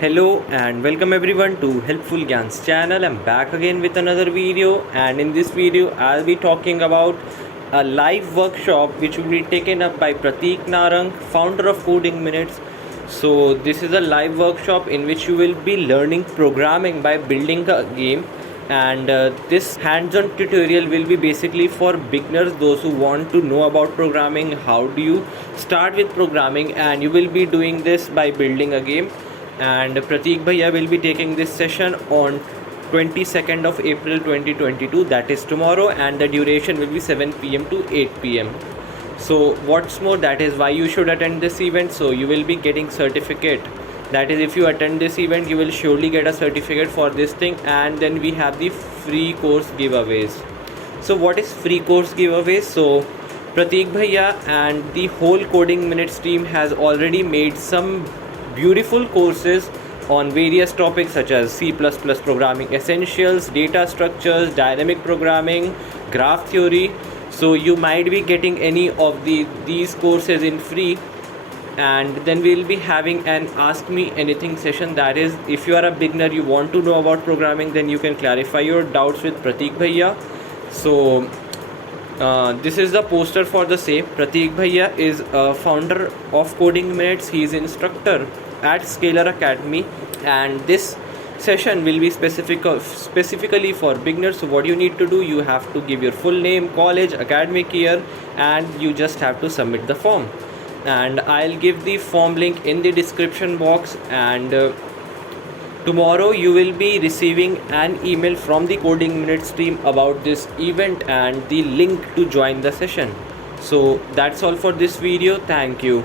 Hello and welcome everyone to Helpful Gyan's channel. I'm back again with another video, and in this video I'll be talking about a live workshop which will be taken up by Prateek Narang, founder of Coding Minutes. So this is a live workshop in which you will be learning programming by building a game, and this hands-on tutorial will be basically for beginners, those who want to know about programming, how do you start with programming, and you will be doing this by building a game. And Prateek Bhaiya will be taking this session on 22nd of April 2022, that is tomorrow, and the duration will be 7 p.m. to 8 p.m. So what's more, that is why you should attend this event. So you will be getting certificate, that is if you attend this event you will surely get a certificate for this thing. And then we have the free course giveaways. So what is free course giveaways? So Prateek Bhaiya and the whole Coding Minutes team has already made some beautiful courses on various topics such as C++ programming essentials, data structures, dynamic programming, graph theory. So you might be getting any of these courses in free. And then we'll be having an ask me anything session, that is if you are a beginner, you want to know about programming, then you can clarify your doubts with Prateek Bhaiya. So this is the poster for the same. Prateek Bhaiya is a founder of Coding Minutes. He is instructor at Scalar Academy, and this session will be specifically for beginners. So what you need to do, you have to give your full name, college, academic year, and you just have to submit the form. And I'll give the form link in the description box. And tomorrow you will be receiving an email from the Coding Minutes team about this event and the link to join the session. So that's all for this video. Thank you.